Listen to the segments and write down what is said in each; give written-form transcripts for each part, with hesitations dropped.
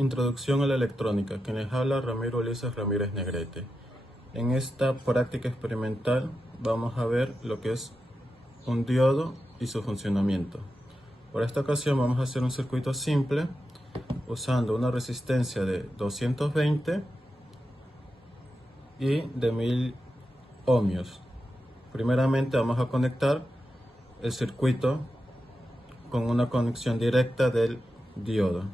Introducción a la electrónica. Quien les habla, Ramiro Ulises Ramírez Negrete. En esta práctica experimental vamos a ver lo que es un diodo y su funcionamiento. Por esta ocasión vamos a hacer un circuito simple usando una resistencia de 220 y de 1000 ohmios. Primeramente vamos a conectar el circuito con una conexión directa del diodo.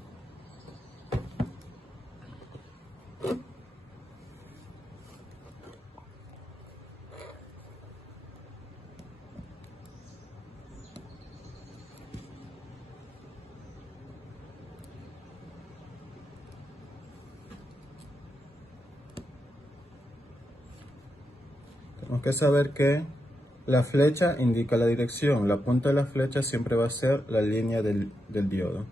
Tenemos que saber que la flecha indica la dirección. La punta de la flecha siempre va a ser la línea del diodo.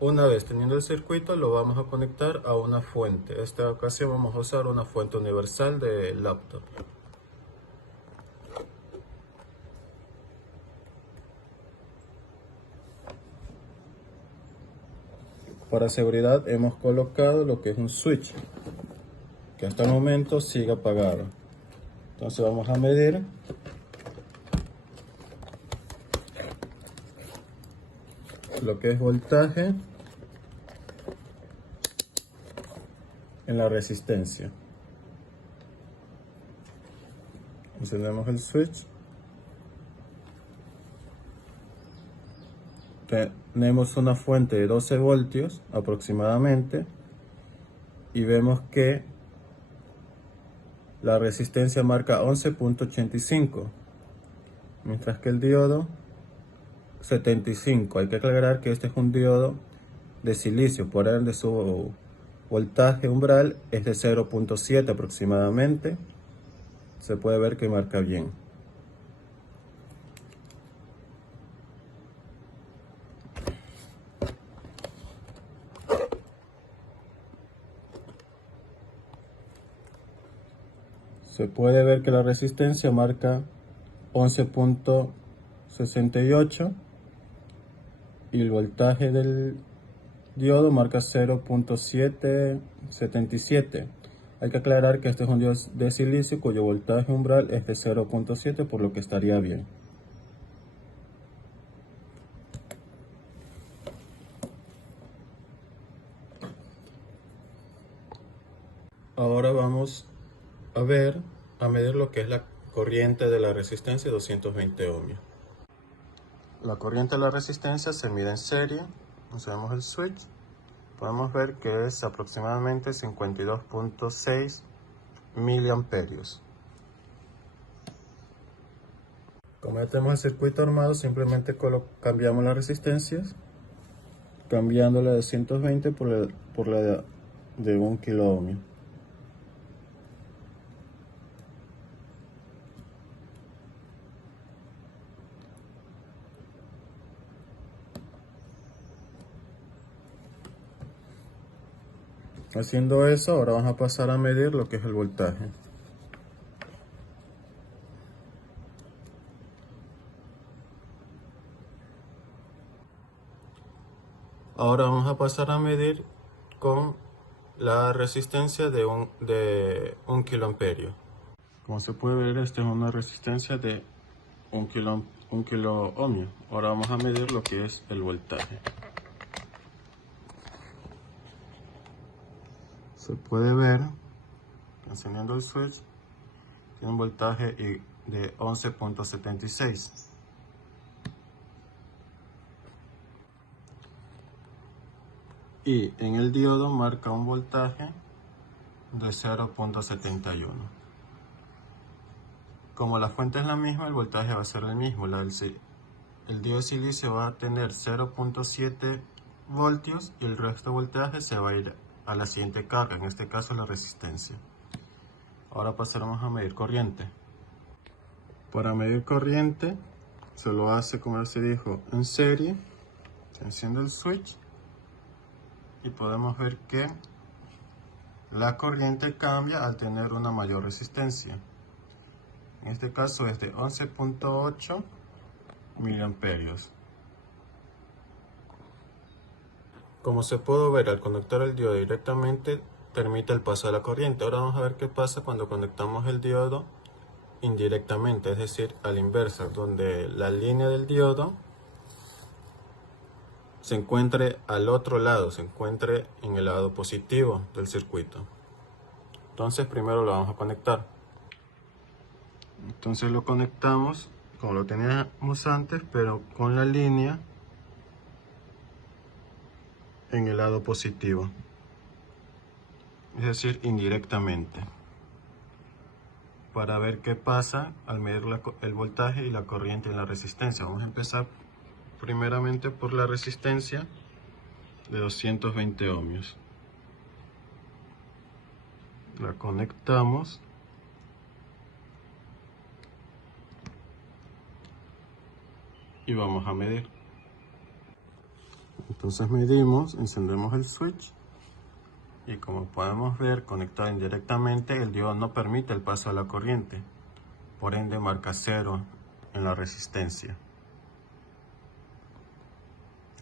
Una vez teniendo el circuito, lo vamos a conectar a una fuente. Esta ocasión vamos a usar una fuente universal de laptop. Para seguridad hemos colocado lo que es un switch, que hasta el momento sigue apagado. Entonces vamos a medir lo que es voltaje en la resistencia. Encendemos el switch. Tenemos una fuente de 12 voltios aproximadamente y vemos que la resistencia marca 11.85, mientras que el diodo 75. Hay que aclarar que este es un diodo de silicio, por ende su voltaje umbral es de 0.7 aproximadamente. Se puede ver que marca bien. Se puede ver que la resistencia marca 11.68 y el voltaje del diodo marca 0.777. Hay que aclarar que este es un diodo de silicio cuyo voltaje umbral es de 0.7, por lo que estaría bien. Ahora vamos a medir lo que es la corriente de la resistencia de 220 ohmios. La corriente de la resistencia se mide en serie. Encendemos el switch. Podemos ver que es aproximadamente 52.6 miliamperios. Como ya tenemos el circuito armado, simplemente cambiamos las resistencias, cambiando la de 220 por la de 1 kilo ohmio. Haciendo eso, ahora vamos a pasar a medir lo que es el voltaje. Ahora vamos a pasar a medir con la resistencia de un kiloamperio. Como se puede ver, esta es una resistencia de 1 kilo ohmio. Ahora vamos a medir lo que es el voltaje. Se puede ver que encendiendo el switch tiene un voltaje de 11.76. Y en el diodo marca un voltaje de 0.71. Como la fuente es la misma, el voltaje va a ser el mismo. El diodo de silicio va a tener 0.7 voltios y el resto de voltaje se va a ir a la siguiente carga, en este caso la resistencia. Ahora pasaremos a medir corriente. Para medir corriente se lo hace, como se dijo, en serie. Se enciende el switch y podemos ver que la corriente cambia al tener una mayor resistencia. En este caso es de 11.8 miliamperios. Como se puede ver, al conectar el diodo directamente permite el paso de la corriente. Ahora vamos a ver qué pasa cuando conectamos el diodo indirectamente, es decir, a la inversa, donde la línea del diodo se encuentre al otro lado, se encuentre en el lado positivo del circuito. Entonces primero lo vamos a conectar. Entonces lo conectamos como lo teníamos antes, pero con la línea en el lado positivo, es decir, indirectamente, para ver qué pasa al medir el voltaje y la corriente en la resistencia. Vamos a empezar primeramente por la resistencia de 220 ohmios. La conectamos y vamos a medir. Entonces medimos, encendemos el switch y como podemos ver, conectado indirectamente, el diodo no permite el paso de la corriente, por ende marca 0 en la resistencia.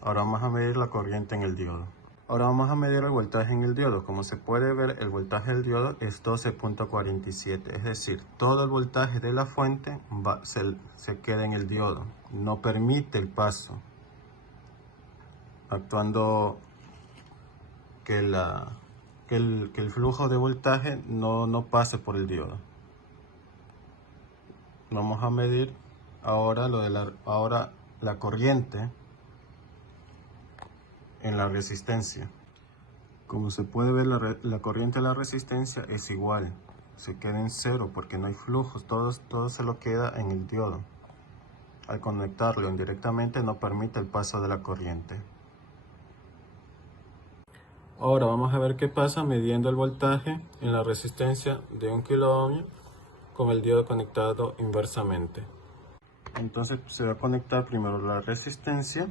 Ahora vamos a medir la corriente en el diodo. Ahora vamos a medir el voltaje en el diodo. Como se puede ver, el voltaje del diodo es 12.47, es decir, todo el voltaje de la fuente se queda en el diodo, no permite el paso, actuando que el flujo de voltaje no pase por el diodo. Vamos a medir ahora la corriente en la resistencia. Como se puede ver, la corriente de la resistencia es igual, se queda en 0 porque no hay flujos, todo se lo queda en el diodo. Al conectarlo indirectamente no permite el paso de la corriente. Ahora vamos a ver qué pasa midiendo el voltaje en la resistencia de 1 kilo ohmio con el diodo conectado inversamente. Entonces se va a conectar primero la resistencia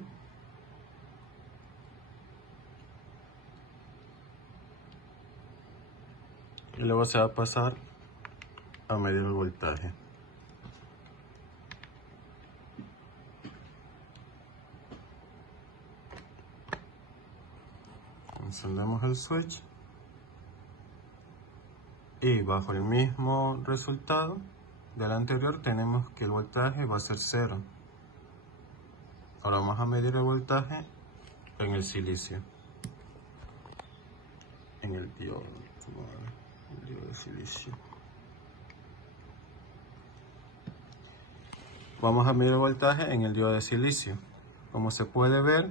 y luego se va a pasar a medir el voltaje. Encendemos el switch y bajo el mismo resultado del anterior tenemos que el voltaje va a ser 0. Ahora vamos a medir el voltaje en el silicio, en el diodo de silicio. Vamos a medir el voltaje en el diodo de silicio. Como se puede ver,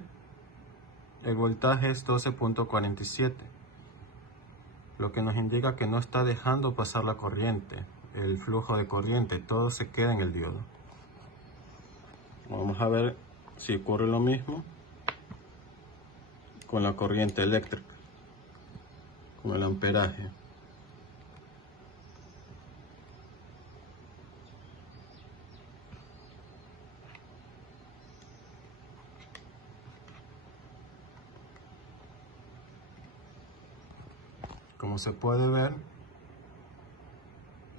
el voltaje es 12.47, lo que nos indica que no está dejando pasar la corriente, el flujo de corriente, todo se queda en el diodo. Vamos a ver si ocurre lo mismo con la corriente eléctrica, con el amperaje. Como se puede ver,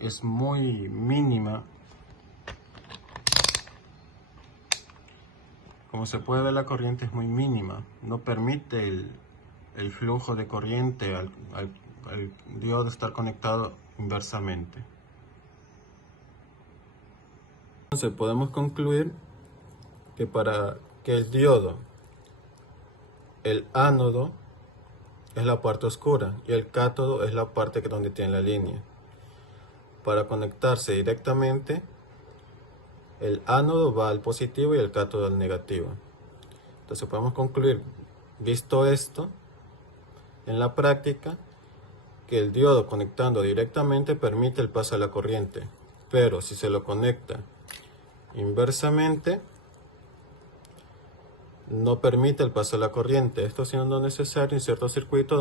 es muy mínima. Como se puede ver, la corriente es muy mínima, no permite el flujo de corriente al diodo estar conectado inversamente. Entonces podemos concluir que para que el diodo, el ánodo es la parte oscura y el cátodo es la parte donde tiene la línea. Para conectarse directamente, el ánodo va al positivo y el cátodo al negativo. Entonces podemos concluir, visto esto, en la práctica, que el diodo conectando directamente permite el paso de la corriente, pero si se lo conecta inversamente, no permite el paso de la corriente, esto siendo necesario en ciertos circuitos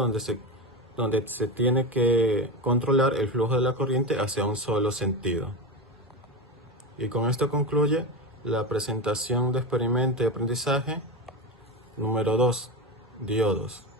donde se tiene que controlar el flujo de la corriente hacia un solo sentido. Y con esto concluye la presentación de experimento y aprendizaje número 2, diodos.